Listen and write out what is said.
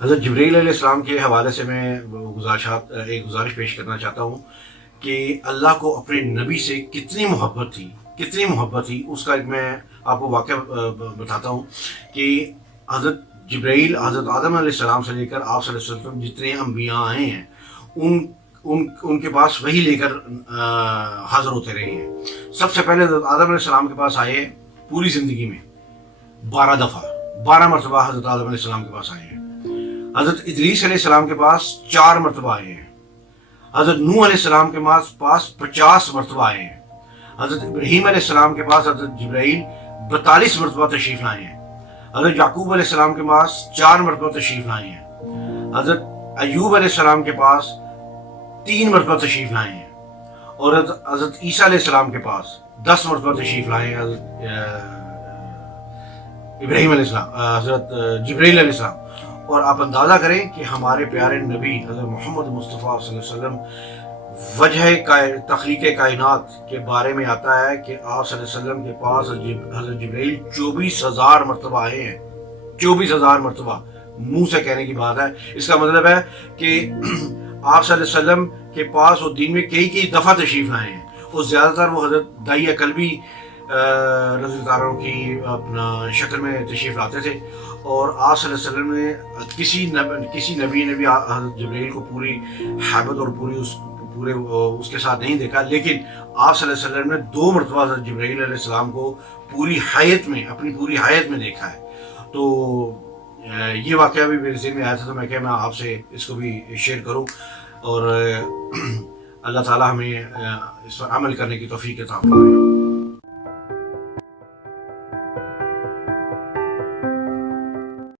حضرت جبرائیل علیہ السلام کے حوالے سے میں ایک گزارش پیش کرنا چاہتا ہوں کہ اللہ کو اپنے نبی سے کتنی محبت تھی اس کا ایک میں آپ کو واقعہ بتاتا ہوں کہ حضرت جبرائیل حضرت آدم علیہ السلام سے لے کر آپ صلی اللہ علیہ وسلم جتنے انبیاء آئے ہیں ان کے پاس وہی لے کر حاضر ہوتے رہے ہیں۔ سب سے پہلے حضرت آدم علیہ السلام کے پاس آئے پوری زندگی میں 12 مرتبہ حضرت آدم علیہ السلام کے پاس آئے ہیں۔ حضرت ادریس علیہ السلام کے پاس 4 مرتبہ آئے ہیں۔ حضرت نوح علیہ السلام کے پاس 50 مرتبہ آئے ہیں۔ حضرت ابراہیم علیہ السلام کے پاس حضرت جبرائیل 42 مرتبہ تشریف لائے ہیں۔ حضرت یعقوب علیہ السلام کے پاس 4 مرتبہ تشریف لائے ہیں۔ حضرت ایوب علیہ السلام کے پاس 3 مرتبہ تشریف لائے ہیں، اور حضرت عیسیٰ علیہ السلام کے پاس 10 مرتبہ تشریف لائے ہیں۔ حضرت جبرائیل علیہ السلام، اور آپ اندازہ کریں کہ ہمارے پیارے نبی حضرت محمد مصطفیٰ صلی اللہ علیہ وسلم وجہ تخلیق کائنات کے بارے میں آتا ہے کہ آپ صلی اللہ علیہ وسلم کے پاس حضرت جبرائیل 24,000 مرتبہ آئے ہیں۔ 24,000 مرتبہ منہ سے کہنے کی بات ہے۔ اس کا مطلب ہے کہ آپ صلی اللہ علیہ وسلم کے پاس وہ دن میں کئی دفعہ تشریف لائے ہیں، اور زیادہ تر وہ حضرت داعیہ قلبی رضی اللہ عنہ کی اپنا شکل میں تشریف لاتے تھے، اور آپ صلی اللہ علیہ وسلم نے کسی نبی نے بھی حضرت جبرائیل کو پوری حیبت اور پورے اس کے ساتھ نہیں دیکھا، لیکن آپ صلی اللہ علیہ وسلم نے 2 مرتبہ حضرت جبرائیل علیہ السلام کو اپنی پوری حیات میں دیکھا ہے۔ تو یہ واقعہ بھی میرے ذہن میں آیا تھا، تو میں آپ سے اس کو بھی شیئر کروں، اور اللہ تعالیٰ ہمیں اس پر عمل کرنے کی توفیق عطا فرمائے۔